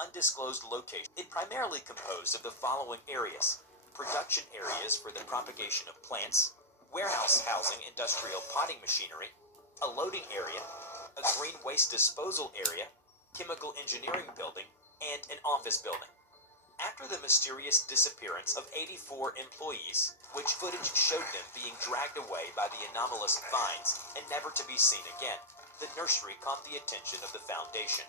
undisclosed location. It primarily composed of the following areas: production areas for the propagation of plants, warehouse housing industrial potting machinery, a loading area, a green waste disposal area, chemical engineering building, and an office building. After the mysterious disappearance of 84 employees, which footage showed them being dragged away by the anomalous vines and never to be seen again, the nursery caught the attention of the Foundation.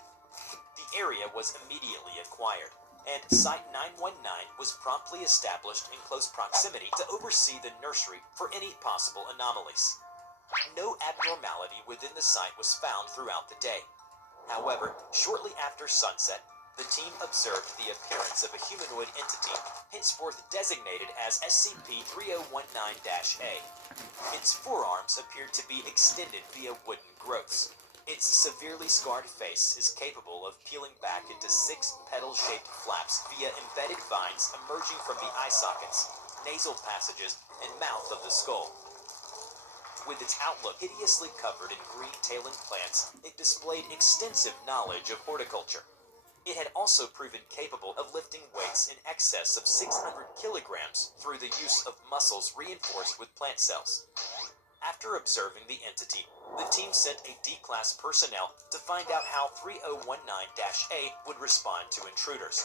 The area was immediately acquired, and Site-919 was promptly established in close proximity to oversee the nursery for any possible anomalies. No abnormality within the site was found throughout the day. However, shortly after sunset, the team observed the appearance of a humanoid entity, henceforth designated as SCP-3019-A. Its forearms appeared to be extended via wooden growths. Its severely scarred face is capable of peeling back into 6 petal-shaped flaps via embedded vines emerging from the eye sockets, nasal passages, and mouth of the skull. With its outlook hideously covered in green-tailing plants, it displayed extensive knowledge of horticulture. It had also proven capable of lifting weights in excess of 600 kilograms through the use of muscles reinforced with plant cells. After observing the entity, the team sent a D-Class personnel to find out how 3019-A would respond to intruders.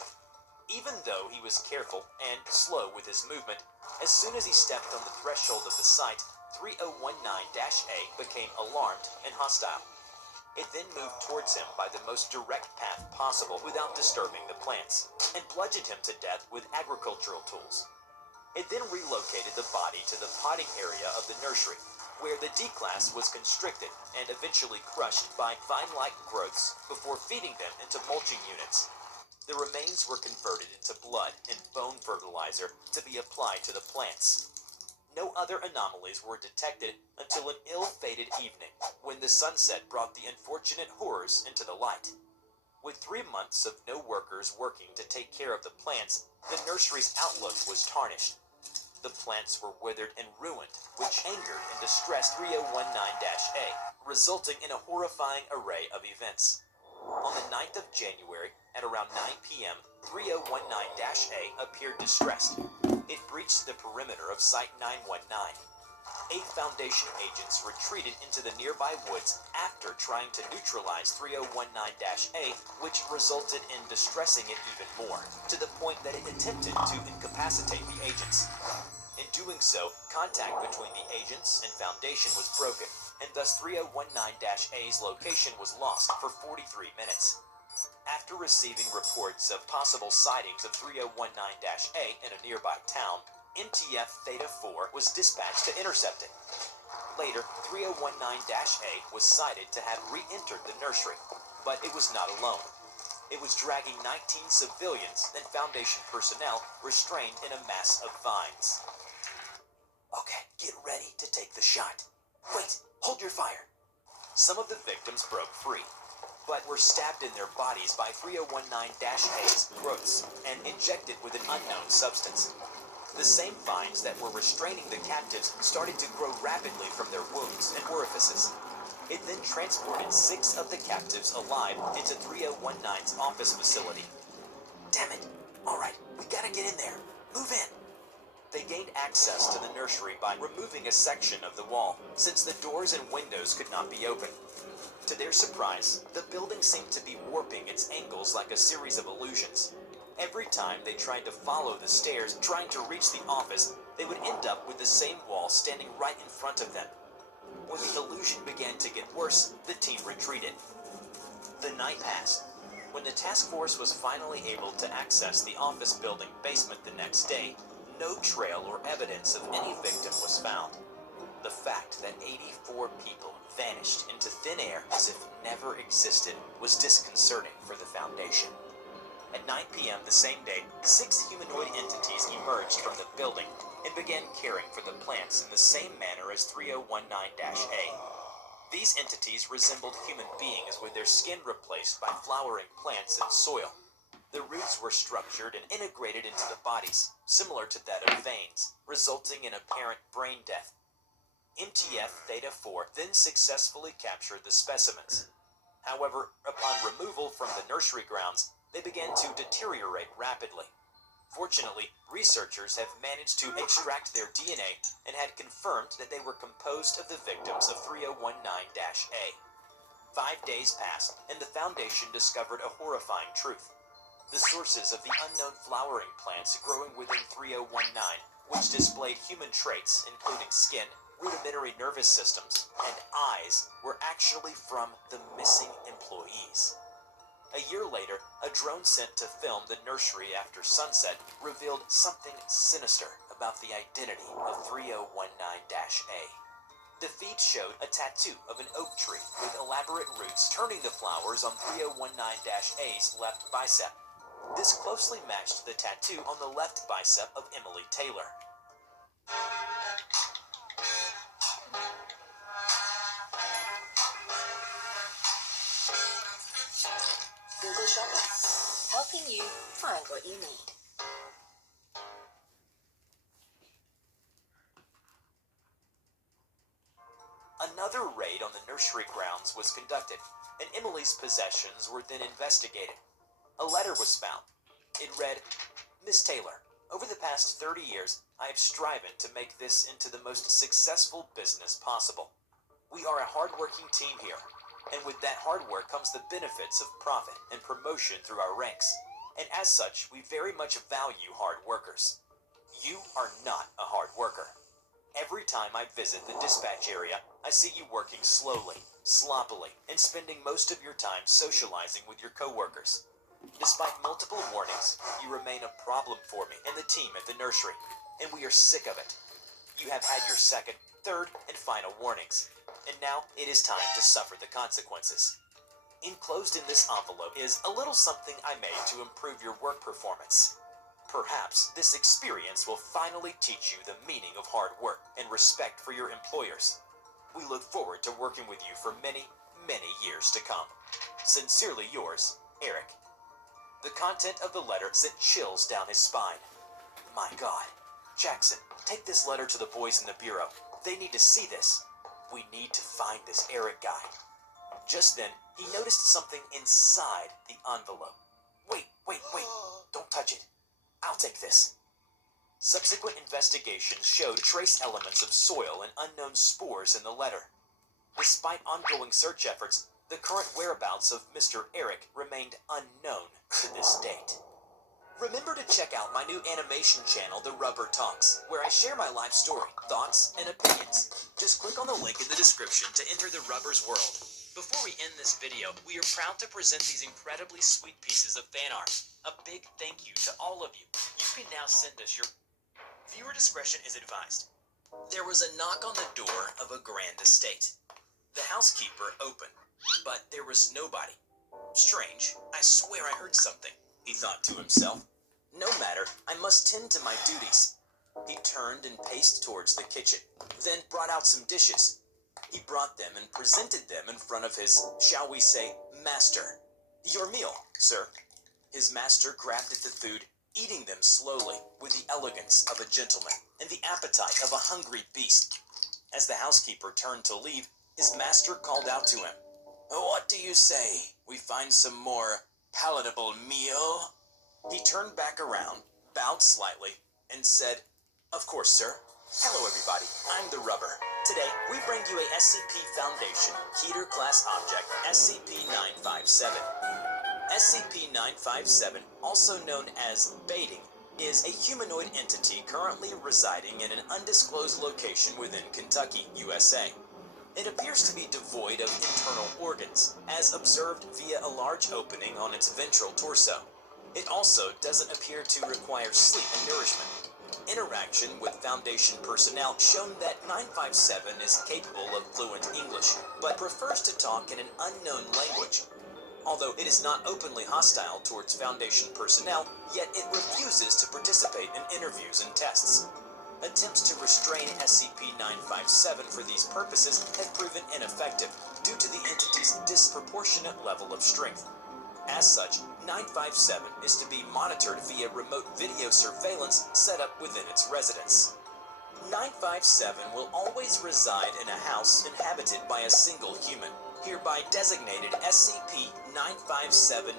Even though he was careful and slow with his movement, as soon as he stepped on the threshold of the site, 3019-A became alarmed and hostile. It then moved towards him by the most direct path possible without disturbing the plants, and bludgeoned him to death with agricultural tools. It then relocated the body to the potting area of the nursery, where the D-Class was constricted and eventually crushed by vine-like growths before feeding them into mulching units. The remains were converted into blood and bone fertilizer to be applied to the plants. No other anomalies were detected until an ill-fated evening, when the sunset brought the unfortunate horrors into the light. With 3 months of no workers working to take care of the plants, the nursery's outlook was tarnished. The plants were withered and ruined, which angered and distressed 3019-A, resulting in a horrifying array of events. On the 9th of January, at around 9 p.m., 3019-A appeared distressed. It breached the perimeter of Site-919. 8 Foundation agents retreated into the nearby woods after trying to neutralize 3019-A, which resulted in distressing it even more, to the point that it attempted to incapacitate the agents. In doing so, contact between the agents and Foundation was broken, and thus 3019-A's location was lost for 43 minutes. After receiving reports of possible sightings of 3019-A in a nearby town, MTF Theta-4 was dispatched to intercept it. Later, 3019-A was cited to have re-entered the nursery, but it was not alone. It was dragging 19 civilians and Foundation personnel restrained in a mass of vines. Okay, get ready to take the shot. Wait, hold your fire. Some of the victims broke free, but were stabbed in their bodies by 3019-A's growths and injected with an unknown substance. The same vines that were restraining the captives started to grow rapidly from their wounds and orifices. It then transported 6 of the captives alive into 3019's office facility. Damn it! Alright, we gotta get in there. Move in! They gained access to the nursery by removing a section of the wall, since the doors and windows could not be opened. To their surprise, the building seemed to be warping its angles like a series of illusions. Every time they tried to follow the stairs, trying to reach the office, they would end up with the same wall standing right in front of them. When the illusion began to get worse, the team retreated. The night passed. When the task force was finally able to access the office building basement the next day, no trail or evidence of any victim was found. The fact that 84 people vanished into thin air as if never existed was disconcerting for the Foundation. At 9 p.m. the same day, 6 humanoid entities emerged from the building and began caring for the plants in the same manner as 3019-A. These entities resembled human beings with their skin replaced by flowering plants and soil. The roots were structured and integrated into the bodies, similar to that of veins, resulting in apparent brain death. MTF Theta-4 then successfully captured the specimens. However, upon removal from the nursery grounds, they began to deteriorate rapidly. Fortunately, researchers have managed to extract their DNA and had confirmed that they were composed of the victims of 3019-A. 5 days passed, and the Foundation discovered a horrifying truth. The sources of the unknown flowering plants growing within 3019, which displayed human traits including skin, rudimentary nervous systems, and eyes, were actually from the missing employees. A year later, a drone sent to film the nursery after sunset revealed something sinister about the identity of 3019-A. The feed showed a tattoo of an oak tree with elaborate roots turning the flowers on 3019-A's left bicep. This closely matched the tattoo on the left bicep of Emily Taylor. Google Shopping, helping you find what you need. Another raid on the nursery grounds was conducted, and Emily's possessions were then investigated. A letter was found. It read, "Miss Taylor, over the past 30 years, I have striven to make this into the most successful business possible. We are a hard-working team here, and with that hard work comes the benefits of profit and promotion through our ranks. And as such, we very much value hard workers. You are not a hard worker. Every time I visit the dispatch area, I see you working slowly, sloppily, and spending most of your time socializing with your coworkers. Despite multiple warnings, you remain a problem for me and the team at the nursery, and we are sick of it. You have had your second, third, and final warnings, and now it is time to suffer the consequences." Enclosed in this envelope is a little something I made to improve your work performance. Perhaps this experience will finally teach you the meaning of hard work and respect for your employers. We look forward to working with you for many, many years to come. Sincerely yours, Eric. The content of the letter sent chills down his spine. My God. Jackson, take this letter to the boys in the bureau. They need to see this. We need to find this Eric guy. Just then, he noticed something inside the envelope. Wait. Don't touch it. I'll take this. Subsequent investigations showed trace elements of soil and unknown spores in the letter. Despite ongoing search efforts, the current whereabouts of Mr. Eric remained unknown to this date. Remember to check out my new animation channel, The Rubber Talks, where I share my life story, thoughts, and opinions. Just click on the link in the description to enter the Rubber's world. Before we end this video, we are proud to present these incredibly sweet pieces of fan art. A big thank you to all of you. You can now send us your... Viewer discretion is advised. There was a knock on the door of a grand estate. The housekeeper opened, but there was nobody. Strange, I swear I heard something, he thought to himself. No matter, I must tend to my duties. He turned and paced towards the kitchen, then brought out some dishes. He brought them and presented them in front of his, shall we say, master. Your meal, sir. His master grabbed at the food, eating them slowly, with the elegance of a gentleman and the appetite of a hungry beast. As the housekeeper turned to leave, his master called out to him. What do you say? We find some more palatable meal? He turned back around, bowed slightly, and said, Of course, sir. Hello, everybody. I'm the Rubber. Today, we bring you a SCP Foundation Keter Class Object, SCP-957. SCP-957, also known as Baiting, is a humanoid entity currently residing in an undisclosed location within Kentucky, USA. It appears to be devoid of internal organs, as observed via a large opening on its ventral torso. It also doesn't appear to require sleep and nourishment. Interaction with Foundation personnel shown that 957 is capable of fluent English, but prefers to talk in an unknown language. Although it is not openly hostile towards Foundation personnel, yet it refuses to participate in interviews and tests. Attempts to restrain SCP-957 for these purposes have proven ineffective due to the entity's disproportionate level of strength. As such, 957 is to be monitored via remote video surveillance set up within its residence. 957 will always reside in a house inhabited by a single human, hereby designated SCP-957-1.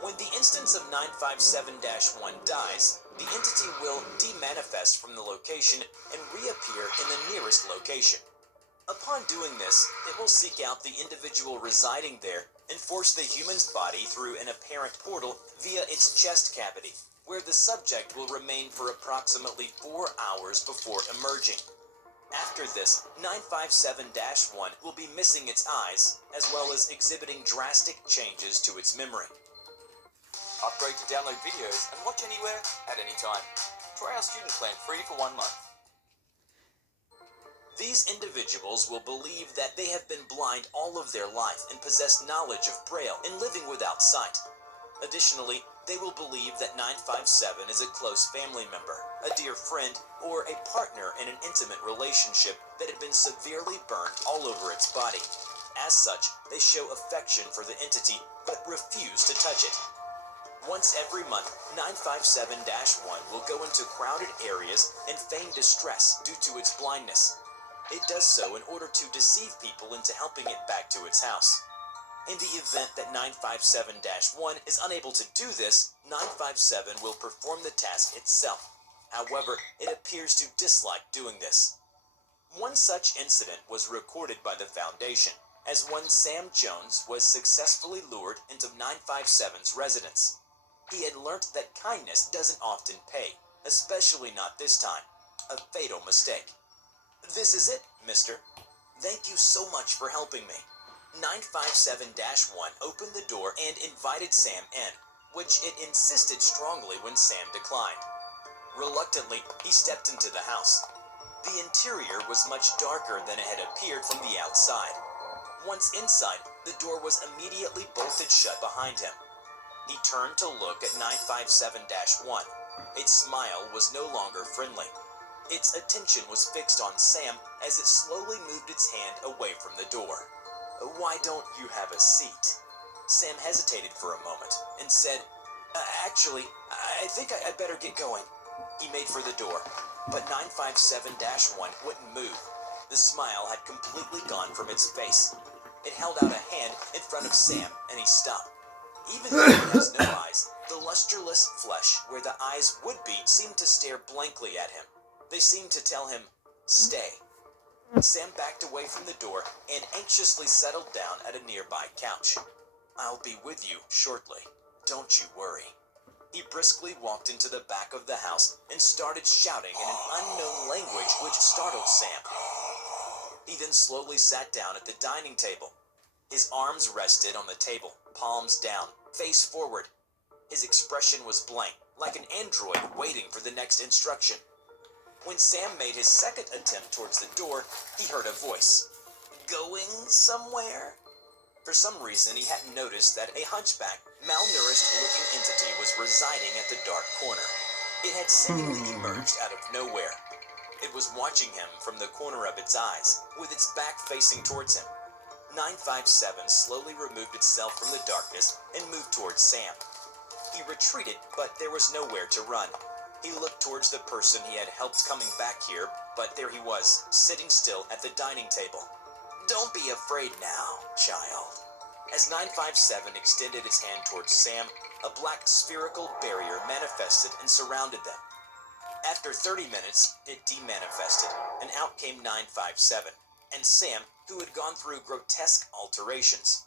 When the instance of 957-1 dies, the entity will demanifest from the location and reappear in the nearest location. Upon doing this, it will seek out the individual residing there and force the human's body through an apparent portal via its chest cavity, where the subject will remain for approximately 4 hours before emerging. After this, 957-1 will be missing its eyes, as well as exhibiting drastic changes to its memory. Upgrade to download videos and watch anywhere, at any time. Try our student plan free for 1 month. These individuals will believe that they have been blind all of their life and possess knowledge of Braille and living without sight. Additionally, they will believe that 957 is a close family member, a dear friend, or a partner in an intimate relationship that had been severely burned all over its body. As such, they show affection for the entity but refuse to touch it. Once every month, 957-1 will go into crowded areas and feign distress due to its blindness. It does so in order to deceive people into helping it back to its house. In the event that 957-1 is unable to do this, 957 will perform the task itself. However, it appears to dislike doing this. One such incident was recorded by the Foundation, as one Sam Jones was successfully lured into 957's residence. He had learnt that kindness doesn't often pay, especially not this time. A fatal mistake. "This is it, mister. Thank you so much for helping me." 957-1 opened the door and invited Sam in, which it insisted strongly when Sam declined. Reluctantly, he stepped into the house. The interior was much darker than it had appeared from the outside. Once inside, the door was immediately bolted shut behind him. He turned to look at 957-1. Its smile was no longer friendly. Its attention was fixed on Sam as it slowly moved its hand away from the door. "Why don't you have a seat?" Sam hesitated for a moment and said, "Actually, I think I'd better get going." He made for the door, but 957-1 wouldn't move. The smile had completely gone from its face. It held out a hand in front of Sam, and he stopped. Even though it has no eyes, the lusterless flesh where the eyes would be seemed to stare blankly at him. They seemed to tell him, "Stay." Sam backed away from the door and anxiously settled down at a nearby couch. "I'll be with you shortly. Don't you worry." He briskly walked into the back of the house and started shouting in an unknown language which startled Sam. He then slowly sat down at the dining table. His arms rested on the table, palms down, face forward. His expression was blank, like an android waiting for the next instruction. When Sam made his second attempt towards the door, he heard a voice. "Going somewhere?" For some reason, he hadn't noticed that a hunchback, malnourished-looking entity was residing at the dark corner. It had seemingly emerged out of nowhere. It was watching him from the corner of its eyes, with its back facing towards him. 957 slowly removed itself from the darkness and moved towards Sam. He retreated, but there was nowhere to run. He looked towards the person he had helped coming back here, but there he was, sitting still at the dining table. "Don't be afraid now, child." As 957 extended its hand towards Sam, a black spherical barrier manifested and surrounded them. After 30 minutes, it demanifested, and out came 957, and Sam, who had gone through grotesque alterations.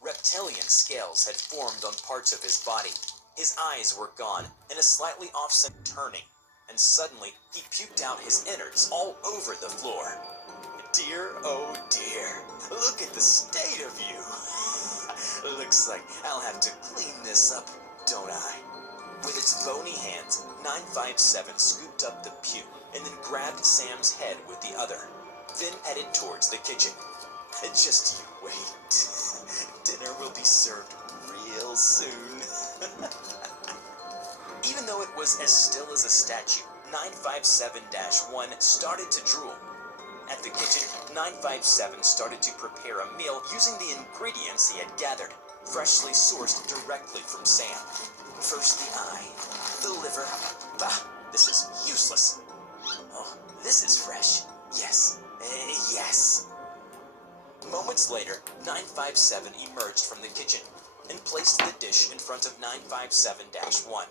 Reptilian scales had formed on parts of his body. His eyes were gone, and a slightly off-center turning, and suddenly he puked out his innards all over the floor. "Dear, oh dear, look at the state of you." "Looks like I'll have to clean this up, don't I?" With its bony hands, 957 scooped up the puke and then grabbed Sam's head with the other, then headed towards the kitchen. "Just you wait. Dinner will be served real soon." Even though it was as still as a statue, 957-1 started to drool. At the kitchen, 957 started to prepare a meal using the ingredients he had gathered, freshly sourced directly from Sam. First the eye, the liver. Bah, this is useless. Oh, this is fresh. Yes, yes. Moments later, 957 emerged from the kitchen. and placed the dish in front of 957-1.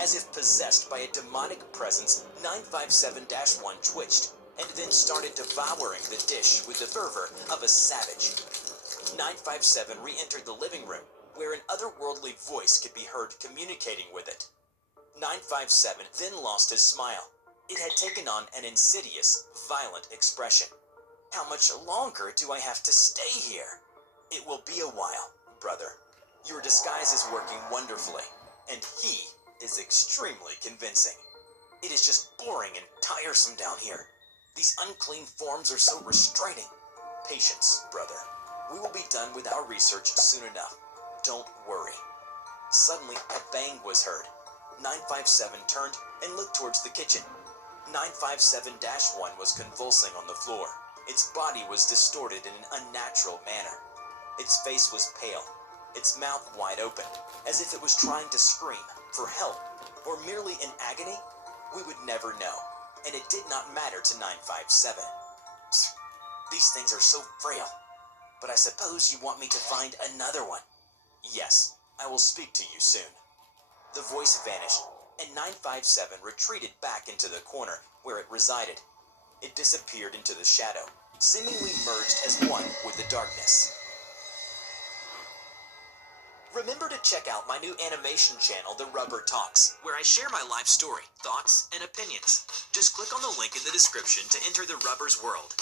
As if possessed by a demonic presence, 957-1 twitched, and then started devouring the dish with the fervor of a savage. 957 re-entered the living room, where an otherworldly voice could be heard communicating with it. 957 then lost his smile. It had taken on an insidious, violent expression. How much longer do I have to stay here? It will be a while, brother. Your disguise is working wonderfully, and he is extremely convincing. It is just boring and tiresome down here. These unclean forms are so restraining. Patience, brother. We will be done with our research soon enough. Don't worry. Suddenly, a bang was heard. 957 turned and looked towards the kitchen. 957-1 was convulsing on the floor. Its body was distorted in an unnatural manner. Its face was pale, its mouth wide open, as if it was trying to scream for help, or merely in agony. We would never know, and it did not matter to 957. These things are so frail, but I suppose you want me to find another one. Yes, I will speak to you soon. The voice vanished, and 957 retreated back into the corner where it resided. It disappeared into the shadow, seemingly merged as one with the darkness. Remember to check out my new animation channel, The Rubber Talks, where I share my life story, thoughts, and opinions. Just click on the link in the description to enter the Rubber's world.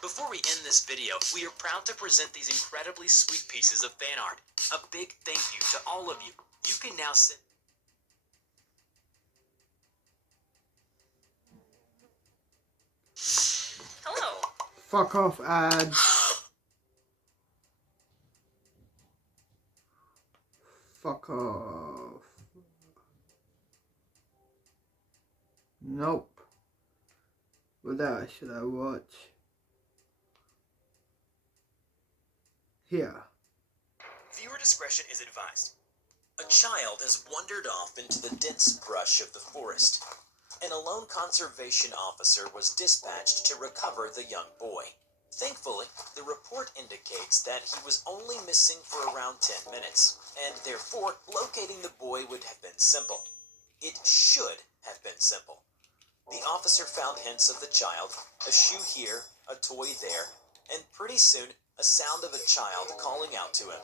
Before we end this video, we are proud to present these incredibly sweet pieces of fan art. A big thank you to all of you. You can now send... Hello. Fuck off, ads. Fuck off. Nope. What else should I watch? Here. Viewer discretion is advised. A child has wandered off into the dense brush of the forest. An alone conservation officer was dispatched to recover the young boy. Thankfully, the report indicates that he was only missing for around 10 minutes, and therefore locating the boy would have been simple. It should have been simple. The officer found hints of the child, a shoe here, a toy there, and pretty soon a sound of a child calling out to him.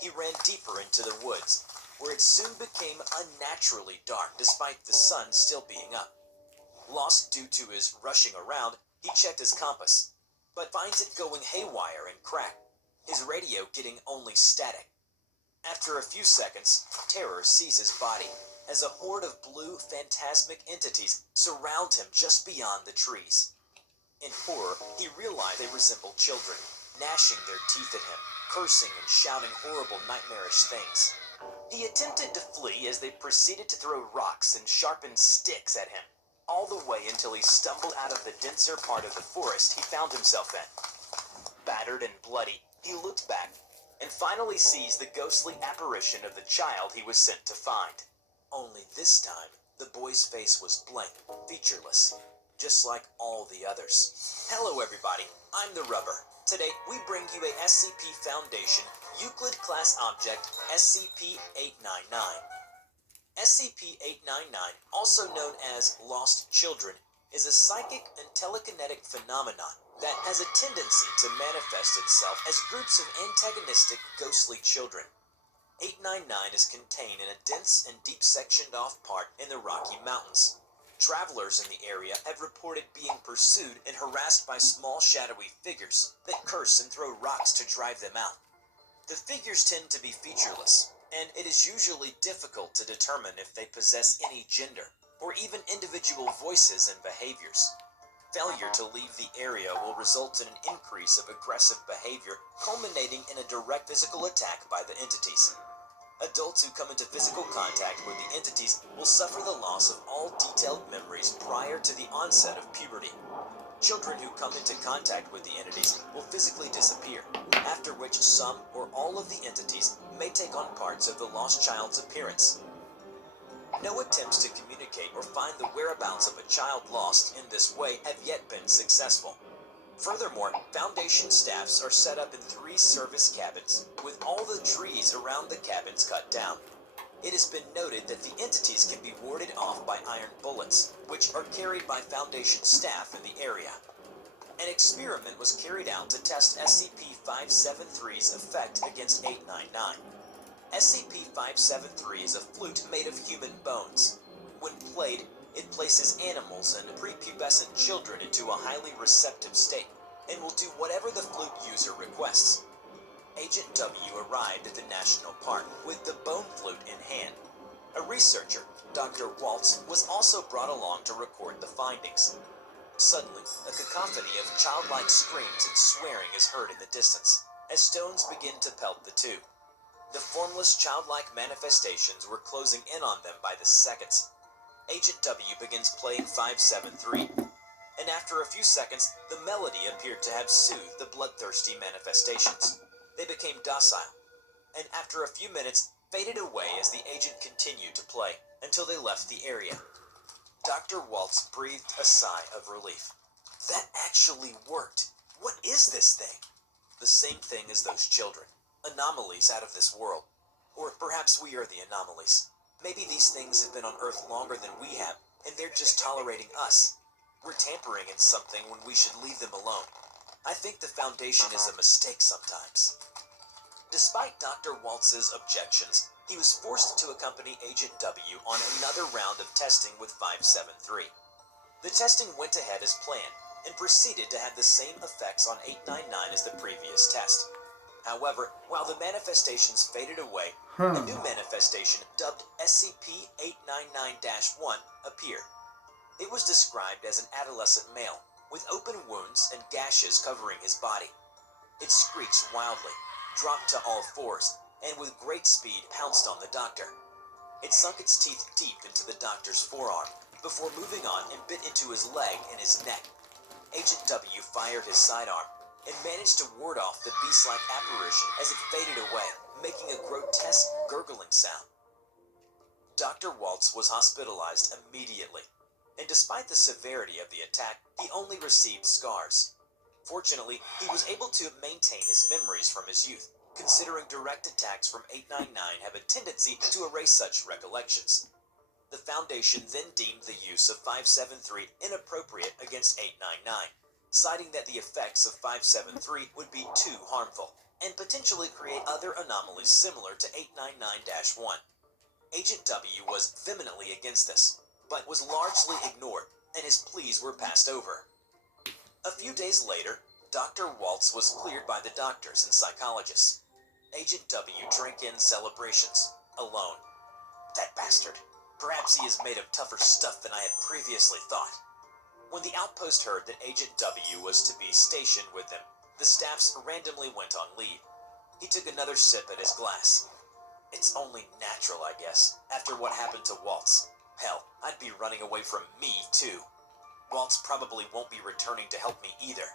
He ran deeper into the woods, where it soon became unnaturally dark despite the sun still being up. Lost due to his rushing around, he checked his compass, but finds it going haywire and cracked, his radio getting only static. After a few seconds, terror seizes his body, as a horde of blue, phantasmic entities surround him just beyond the trees. In horror, he realized they resembled children, gnashing their teeth at him, cursing and shouting horrible, nightmarish things. He attempted to flee as they proceeded to throw rocks and sharpened sticks at him, all the way until he stumbled out of the denser part of the forest he found himself in. Battered and bloody, he looked back and finally sees the ghostly apparition of the child he was sent to find. Only this time, the boy's face was blank, featureless, just like all the others. Hello everybody, I'm the Rubber. Today, we bring you a SCP Foundation Euclid Class Object SCP-899. SCP-899, also known as Lost Children, is a psychic and telekinetic phenomenon that has a tendency to manifest itself as groups of antagonistic, ghostly children. 899 is contained in a dense and deep sectioned-off part in the Rocky Mountains. Travelers in the area have reported being pursued and harassed by small shadowy figures that curse and throw rocks to drive them out. The figures tend to be featureless, and it is usually difficult to determine if they possess any gender, or even individual voices and behaviors. Failure to leave the area will result in an increase of aggressive behavior, culminating in a direct physical attack by the entities. Adults who come into physical contact with the entities will suffer the loss of all detailed memories prior to the onset of puberty. Children who come into contact with the entities will physically disappear, after which some or all of the entities may take on parts of the lost child's appearance. No attempts to communicate or find the whereabouts of a child lost in this way have yet been successful. Furthermore, Foundation staffs are set up in 3 service cabins, with all the trees around the cabins cut down. It has been noted that the entities can be warded off by iron bullets, which are carried by Foundation staff in the area. An experiment was carried out to test SCP-573's effect against 899. SCP-573 is a flute made of human bones. When played, it places animals and prepubescent children into a highly receptive state, and will do whatever the flute user requests. Agent W arrived at the National Park with the bone flute in hand. A researcher, Dr. Waltz, was also brought along to record the findings. Suddenly, a cacophony of childlike screams and swearing is heard in the distance, as stones begin to pelt the two. The formless childlike manifestations were closing in on them by the seconds. Agent W begins playing 573, and after a few seconds, the melody appeared to have soothed the bloodthirsty manifestations. They became docile, and after a few minutes, faded away as the agent continued to play, until they left the area. Dr. Waltz breathed a sigh of relief. That actually worked. What is this thing? The same thing as those children. Anomalies out of this world. Or perhaps we are the anomalies. Maybe these things have been on Earth longer than we have, and they're just tolerating us. We're tampering in something when we should leave them alone. I think the Foundation is a mistake sometimes. Despite Dr. Waltz's objections, he was forced to accompany Agent W on another round of testing with 573. The testing went ahead as planned, and proceeded to have the same effects on 899 as the previous test. However, while the manifestations faded away, a new manifestation, dubbed SCP-899-1, appeared. It was described as an adolescent male, with open wounds and gashes covering his body. It screeched wildly, dropped to all fours, and with great speed pounced on the doctor. It sunk its teeth deep into the doctor's forearm, before moving on and bit into his leg and his neck. Agent W fired his sidearm, and managed to ward off the beast-like apparition as it faded away, making a grotesque gurgling sound. Dr. Waltz was hospitalized immediately, and despite the severity of the attack, he only received scars. Fortunately, he was able to maintain his memories from his youth, considering direct attacks from 899 have a tendency to erase such recollections. The Foundation then deemed the use of 573 inappropriate against 899, citing that the effects of 573 would be too harmful, and potentially create other anomalies similar to 899-1. Agent W was vehemently against this, but was largely ignored, and his pleas were passed over. A few days later, Dr. Waltz was cleared by the doctors and psychologists. Agent W drank in celebrations, alone. That bastard. Perhaps he is made of tougher stuff than I had previously thought. When the outpost heard that Agent W was to be stationed with them, the staffs randomly went on leave. He took another sip at his glass. It's only natural, I guess, after what happened to Waltz. Hell, I'd be running away from me, too. Waltz probably won't be returning to help me either.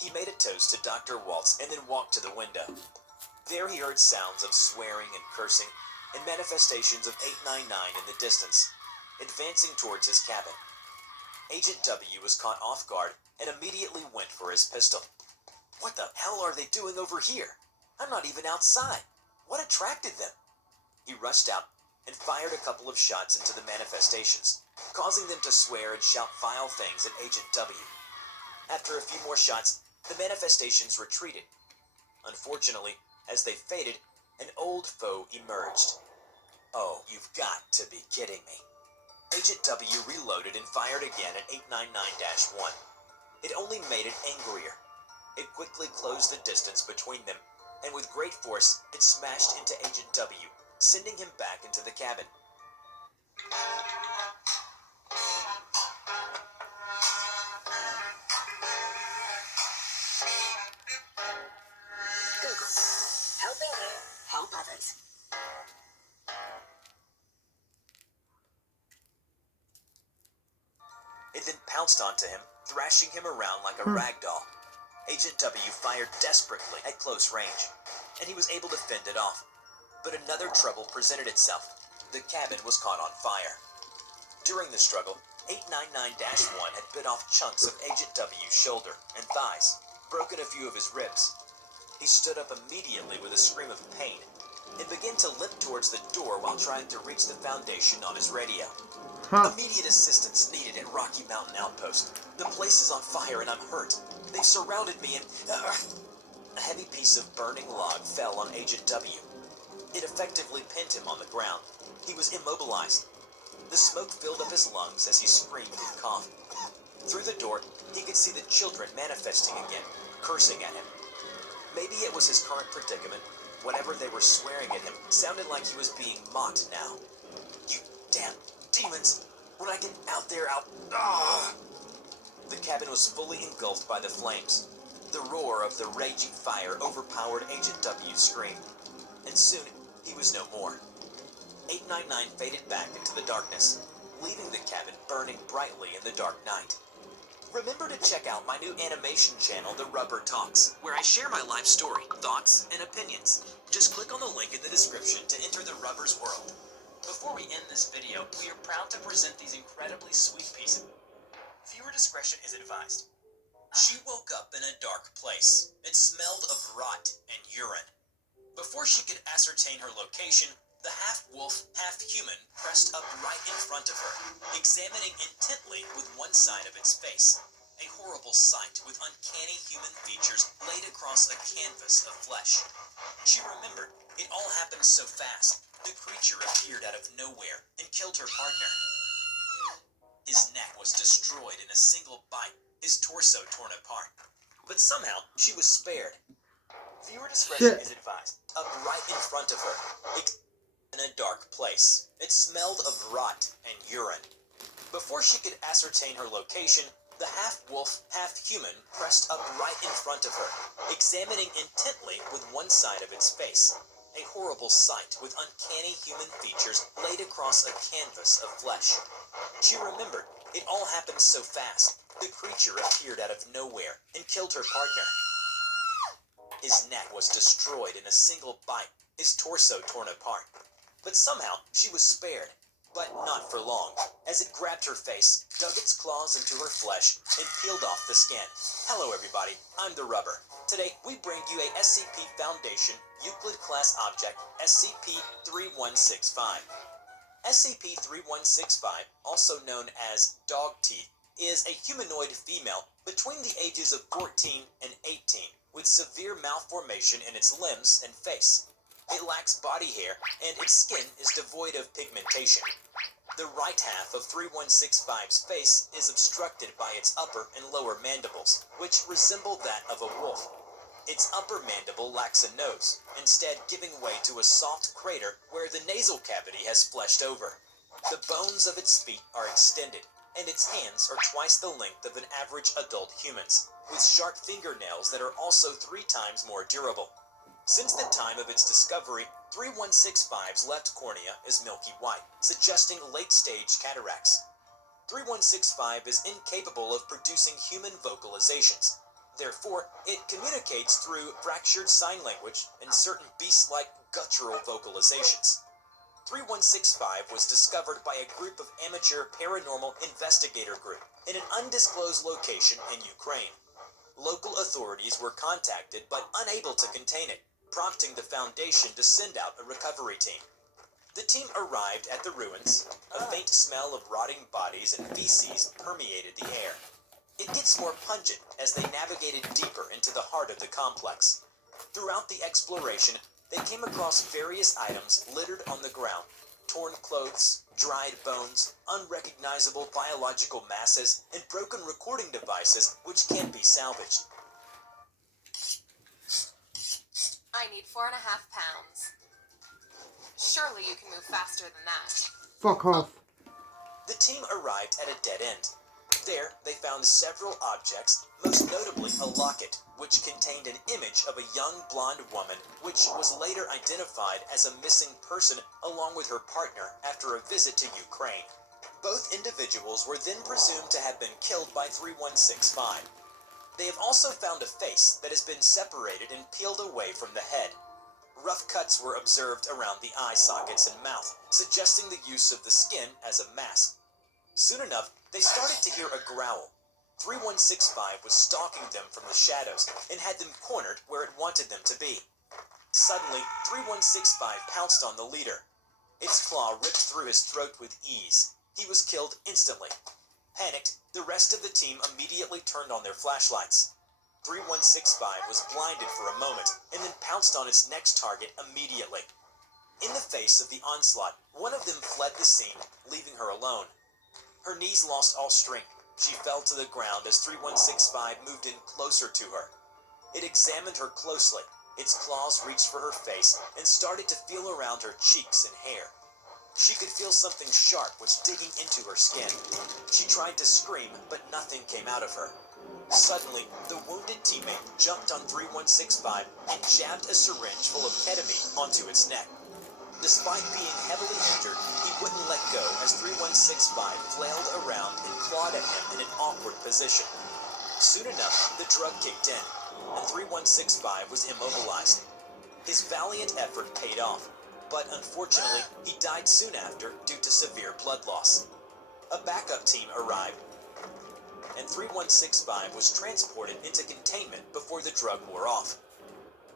He made a toast to Dr. Waltz and then walked to the window. There he heard sounds of swearing and cursing, and manifestations of 899 in the distance, advancing towards his cabin. Agent W was caught off guard and immediately went for his pistol. What the hell are they doing over here? I'm not even outside. What attracted them? He rushed out and fired a couple of shots into the manifestations, causing them to swear and shout vile things at Agent W. After a few more shots, the manifestations retreated. Unfortunately, as they faded, an old foe emerged. Oh, you've got to be kidding me. Agent W reloaded and fired again at 899-1. It only made it angrier. It quickly closed the distance between them, and with great force, it smashed into Agent W, sending him back into the cabin. Google. Helping you help others. It then pounced onto him, thrashing him around like a rag doll. Agent W fired desperately at close range, and he was able to fend it off. But another trouble presented itself. The cabin was caught on fire. During the struggle, 899-1 had bit off chunks of Agent W's shoulder and thighs, broken a few of his ribs. He stood up immediately with a scream of pain and began to limp towards the door while trying to reach the Foundation on his radio. Immediate assistance needed at Rocky Mountain Outpost. The place is on fire and I'm hurt. They've surrounded me and... A heavy piece of burning log fell on Agent W. It effectively pinned him on the ground. He was immobilized. The smoke filled up his lungs as he screamed and coughed. Through the door, he could see the children manifesting again, cursing at him. Maybe it was his current predicament. Whatever they were swearing at him sounded like he was being mocked now. You damn demons! When I get out there, I'll... Ah! The cabin was fully engulfed by the flames. The roar of the raging fire overpowered Agent W's scream. And soon, he was no more. 899 faded back into the darkness, leaving the cabin burning brightly in the dark night. Remember to check out my new animation channel, The Rubber Talks, where I share my life story, thoughts, and opinions. Just click on the link in the description to enter the Rubber's world. Before we end this video, we are proud to present these incredibly sweet pieces. Viewer discretion is advised. She woke up in a dark place. It smelled of rot and urine. Before she could ascertain her location, the half-wolf, half-human pressed up right in front of her, examining intently with one side of its face. A horrible sight with uncanny human features laid across a canvas of flesh. She remembered. It all happened so fast. The creature appeared out of nowhere and killed her partner. His neck was destroyed in a single bite, his torso torn apart. But somehow, she was spared. Viewer discretion is advised. Up right in front of her, in a dark place. It smelled of rot and urine. Before she could ascertain her location, the half-wolf, half-human pressed up right in front of her, examining intently with one side of its face. A horrible sight with uncanny human features laid across a canvas of flesh. She remembered. It all happened so fast. The creature appeared out of nowhere and killed her partner. His neck was destroyed in a single bite, his torso torn apart. But somehow, she was spared. But not for long, as it grabbed her face, dug its claws into her flesh, and peeled off the skin. Hello everybody, I'm the Rubber. Today, we bring you a SCP Foundation Euclid Class Object, SCP-3165. SCP-3165, also known as Dog Teeth, is a humanoid female between the ages of 14 and 18, with severe malformation in its limbs and face. It lacks body hair, and its skin is devoid of pigmentation. The right half of 3165's face is obstructed by its upper and lower mandibles, which resemble that of a wolf. Its upper mandible lacks a nose, instead giving way to a soft crater where the nasal cavity has fleshed over. The bones of its feet are extended, and its hands are twice the length of an average adult human's, with sharp fingernails that are also 3 times more durable. Since the time of its discovery, 3165's left cornea is milky white, suggesting late-stage cataracts. 3165 is incapable of producing human vocalizations. Therefore, it communicates through fractured sign language and certain beast-like guttural vocalizations. 3165 was discovered by a group of amateur paranormal investigator group in an undisclosed location in Ukraine. Local authorities were contacted but unable to contain it, prompting the Foundation to send out a recovery team. The team arrived at the ruins. A faint smell of rotting bodies and feces permeated the air. It gets more pungent as they navigated deeper into the heart of the complex. Throughout the exploration, they came across various items littered on the ground. Torn clothes, dried bones, unrecognizable biological masses, and broken recording devices which can't be salvaged. I need 4.5 pounds. Surely you can move faster than that. Fuck off. The team arrived at a dead end. There, they found several objects, most notably a locket, which contained an image of a young blonde woman, which was later identified as a missing person along with her partner after a visit to Ukraine. Both individuals were then presumed to have been killed by 3165. They have also found a face that has been separated and peeled away from the head. Rough cuts were observed around the eye sockets and mouth, suggesting the use of the skin as a mask. Soon enough, they started to hear a growl. 3165 was stalking them from the shadows and had them cornered where it wanted them to be. Suddenly, 3165 pounced on the leader. Its claw ripped through his throat with ease. He was killed instantly. Panicked, the rest of the team immediately turned on their flashlights. 3165 was blinded for a moment and then pounced on its next target immediately. In the face of the onslaught, one of them fled the scene, leaving her alone. Her knees lost all strength. She fell to the ground as 3165 moved in closer to her. It examined her closely. Its claws reached for her face and started to feel around her cheeks and hair. She could feel something sharp was digging into her skin. She tried to scream, but nothing came out of her. Suddenly, the wounded teammate jumped on 3165 and jabbed a syringe full of ketamine onto its neck. Despite being heavily injured, he wouldn't let go as 3165 flailed around and clawed at him in an awkward position. Soon enough, the drug kicked in, and 3165 was immobilized. His valiant effort paid off, but unfortunately, he died soon after due to severe blood loss. A backup team arrived, and 3165 was transported into containment before the drug wore off.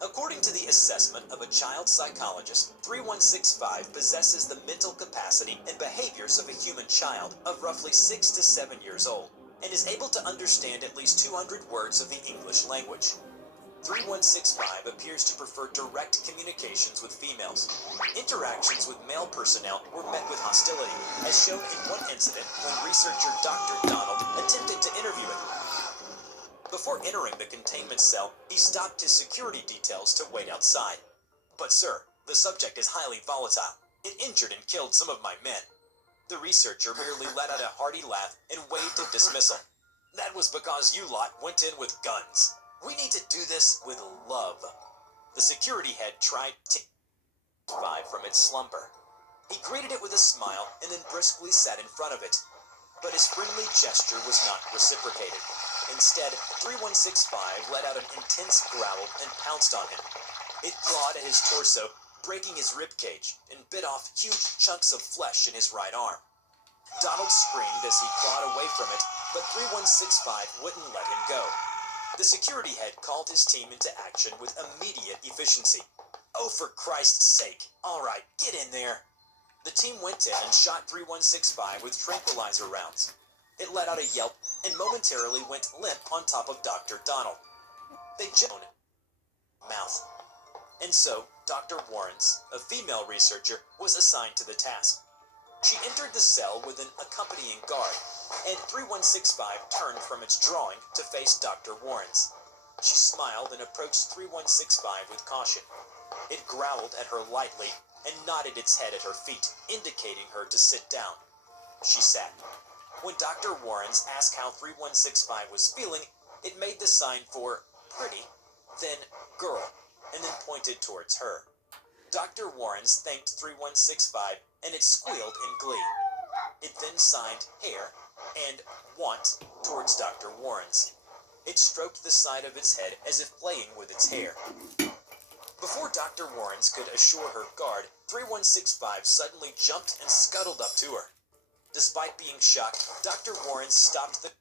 According to the assessment of a child psychologist, 3165 possesses the mental capacity and behaviors of a human child of roughly 6 to 7 years old, and is able to understand at least 200 words of the English language. 3165 appears to prefer direct communications with females. Interactions with male personnel were met with hostility, as shown in one incident when researcher Dr. Donald attempted to interview it. Before entering the containment cell, he stopped his security details to wait outside. "But sir, the subject is highly volatile. It injured and killed some of my men." The researcher merely let out a hearty laugh and waved in dismissal. "That was because you lot went in with guns. We need to do this with love." The security head tried to revive from its slumber. He greeted it with a smile and then briskly sat in front of it. But his friendly gesture was not reciprocated. Instead, 3165 let out an intense growl and pounced on him. It clawed at his torso, breaking his ribcage, and bit off huge chunks of flesh in his right arm. Donald screamed as he clawed away from it, but 3165 wouldn't let him go. The security head called his team into action with immediate efficiency. "Oh, for Christ's sake. All right, get in there." The team went in and shot 3165 with tranquilizer rounds. It let out a yelp and momentarily went limp on top of Dr. Donald. They jumped mouth. And so, Dr. Warrens, a female researcher, was assigned to the task. She entered the cell with an accompanying guard, and 3165 turned from its drawing to face Dr. Warrens. She smiled and approached 3165 with caution. It growled at her lightly and nodded its head at her feet, indicating her to sit down. She sat. When Dr. Warrens asked how 3165 was feeling, it made the sign for pretty, then girl, and then pointed towards her. Dr. Warrens thanked 3165, and it squealed in glee. It then signed hair and want towards Dr. Warrens. It stroked the side of its head as if playing with its hair. Before Dr. Warrens could assure her guard, 3165 suddenly jumped and scuttled up to her. Despite being shocked, Dr. Warrens stopped the...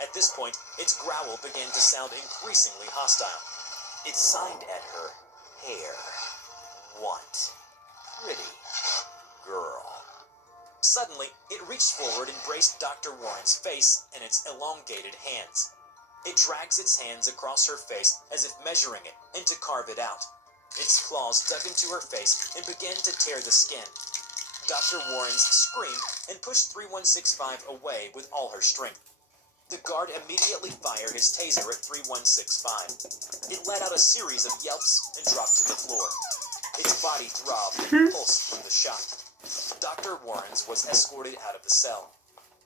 At this point, its growl began to sound increasingly hostile. It signed at her hair. Want. Pretty. Girl. Suddenly, it reached forward and braced Dr. Warren's face in its elongated hands. It drags its hands across her face as if measuring it and to carve it out. Its claws dug into her face and began to tear the skin. Dr. Warrens screamed and pushed 3165 away with all her strength. The guard immediately fired his taser at 3165. It let out a series of yelps and dropped to the floor. Its body throbbed and pulsed from the shock. Dr. Warrens was escorted out of the cell.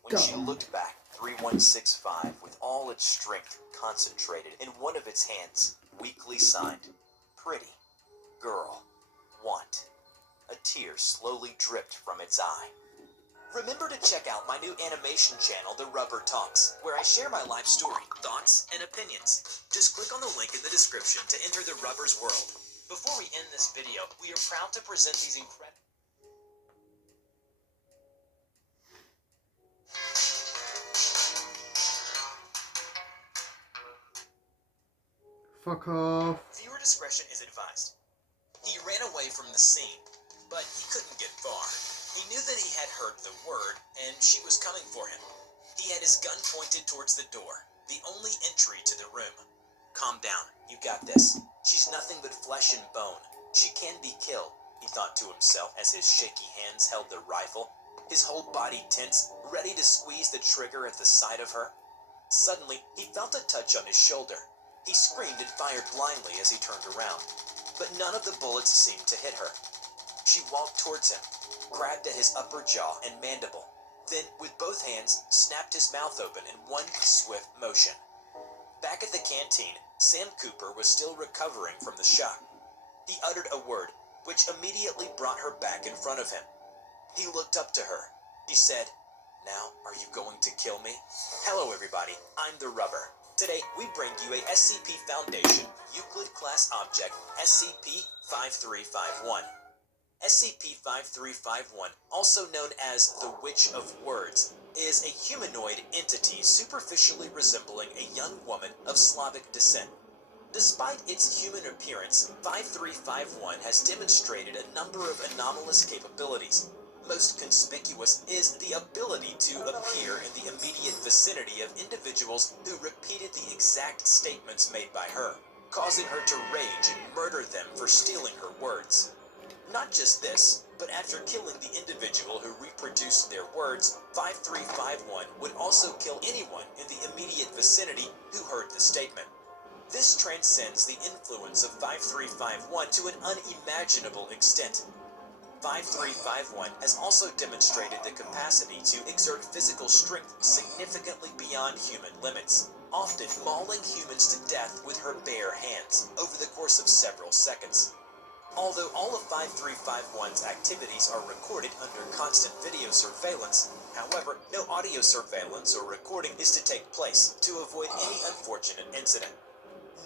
When she looked back, 3165, with all its strength concentrated in one of its hands, weakly signed, pretty, girl, want. A tear slowly dripped from its eye. Remember to check out my new animation channel, The Rubber Talks, where I share my life story, thoughts, and opinions. Just click on the link in the description to enter the Rubber's world. Before we end this video, we are proud to present these incredible... fuck off. Viewer discretion is advised. He ran away from the scene, but he couldn't get far. He knew that he had heard the word, and she was coming for him. He had his gun pointed towards the door, the only entry to the room. Calm down, you got this. She's nothing but flesh and bone. She can be killed, he thought to himself as his shaky hands held the rifle, his whole body tense, ready to squeeze the trigger at the sight of her. Suddenly, he felt a touch on his shoulder. He screamed and fired blindly as he turned around, but none of the bullets seemed to hit her. She walked towards him, grabbed at his upper jaw and mandible, then, with both hands, snapped his mouth open in one swift motion. Back at the canteen, Sam Cooper was still recovering from the shock. He uttered a word, which immediately brought her back in front of him. He looked up to her. He said, "Now, are you going to kill me?" Hello, everybody. I'm the Rubber. Today, we bring you a SCP Foundation Euclid Class Object, SCP-5351. SCP-5351, also known as the Witch of Words, is a humanoid entity superficially resembling a young woman of Slavic descent. Despite its human appearance, 5351 has demonstrated a number of anomalous capabilities. Most conspicuous is the ability to appear in the immediate vicinity of individuals who repeated the exact statements made by her, causing her to rage and murder them for stealing her words. Not just this, but after killing the individual who reproduced their words, 5351 would also kill anyone in the immediate vicinity who heard the statement. This transcends the influence of 5351 to an unimaginable extent. 5351 has also demonstrated the capacity to exert physical strength significantly beyond human limits, often mauling humans to death with her bare hands over the course of several seconds. Although all of 5351's activities are recorded under constant video surveillance, however, no audio surveillance or recording is to take place to avoid any unfortunate incident.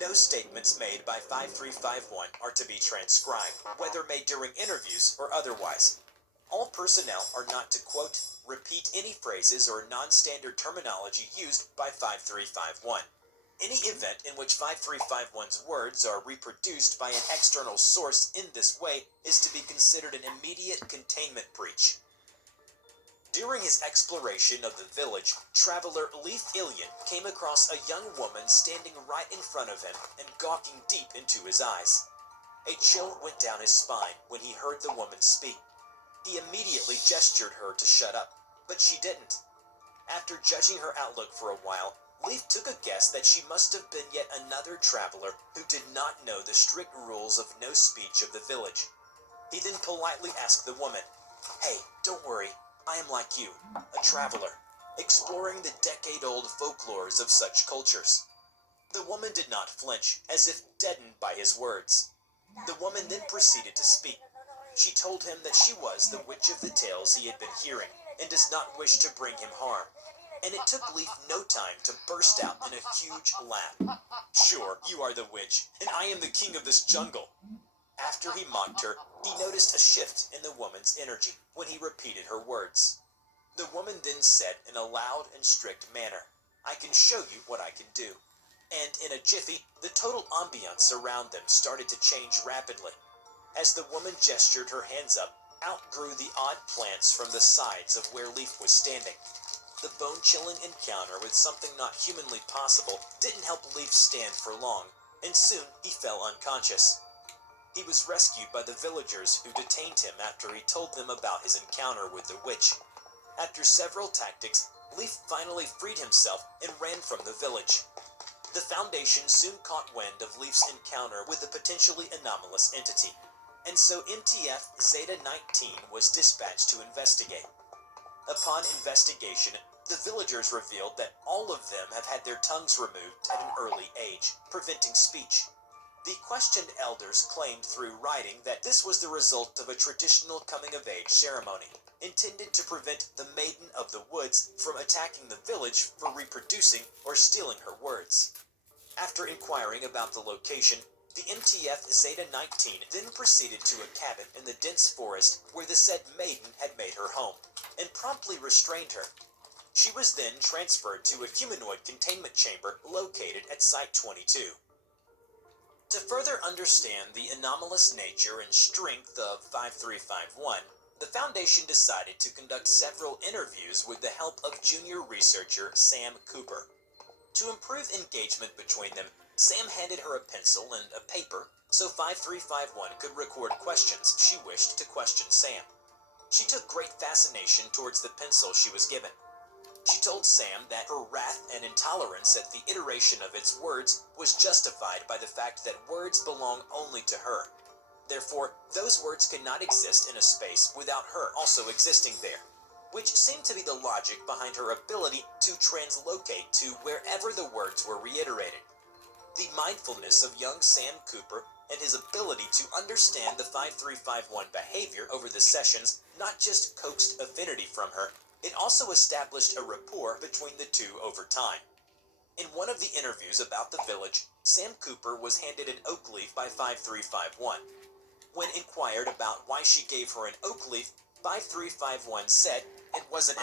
No statements made by 5351 are to be transcribed, whether made during interviews or otherwise. All personnel are not to quote, repeat any phrases or non-standard terminology used by 5351. Any event in which 5351's words are reproduced by an external source in this way is to be considered an immediate containment breach. During his exploration of the village, traveler Leif Illian came across a young woman standing right in front of him and gawking deep into his eyes. A chill went down his spine when he heard the woman speak. He immediately gestured her to shut up, but she didn't. After judging her outlook for a while, Leif took a guess that she must have been yet another traveler who did not know the strict rules of no speech of the village. He then politely asked the woman, "Hey, don't worry. I am like you, a traveler, exploring the decade-old folklores of such cultures." The woman did not flinch, as if deadened by his words. The woman then proceeded to speak. She told him that she was the witch of the tales he had been hearing, and does not wish to bring him harm. And it took Leif no time to burst out in a huge laugh. "Sure, you are the witch, and I am the king of this jungle." After he mocked her, he noticed a shift in the woman's energy when he repeated her words. The woman then said in a loud and strict manner, "I can show you what I can do." And in a jiffy, the total ambiance around them started to change rapidly. As the woman gestured her hands up, out grew the odd plants from the sides of where Leif was standing. The bone-chilling encounter with something not humanly possible didn't help Leif stand for long, and soon he fell unconscious. He was rescued by the villagers who detained him after he told them about his encounter with the witch. After several tactics, Leif finally freed himself and ran from the village. The Foundation soon caught wind of Leif's encounter with the potentially anomalous entity, and so MTF Zeta-19 was dispatched to investigate. Upon investigation, the villagers revealed that all of them have had their tongues removed at an early age, preventing speech. The questioned elders claimed through writing that this was the result of a traditional coming-of-age ceremony, intended to prevent the Maiden of the Woods from attacking the village for reproducing or stealing her words. After inquiring about the location, the MTF Zeta-19 then proceeded to a cabin in the dense forest where the said maiden had made her home, and promptly restrained her. She was then transferred to a humanoid containment chamber located at Site 22. To further understand the anomalous nature and strength of 5351, the Foundation decided to conduct several interviews with the help of junior researcher Sam Cooper. To improve engagement between them, Sam handed her a pencil and a paper so 5351 could record questions she wished to question Sam. She took great fascination towards the pencil she was given. She told Sam that her wrath and intolerance at the iteration of its words was justified by the fact that words belong only to her. Therefore, those words could not exist in a space without her also existing there, which seemed to be the logic behind her ability to translocate to wherever the words were reiterated. The mindfulness of young Sam Cooper and his ability to understand the 5351 behavior over the sessions not just coaxed affinity from her, it also established a rapport between the two over time. In one of the interviews about the village, Sam Cooper was handed an oak leaf by 5351. When inquired about why she gave her an oak leaf, 5351 said it wasn't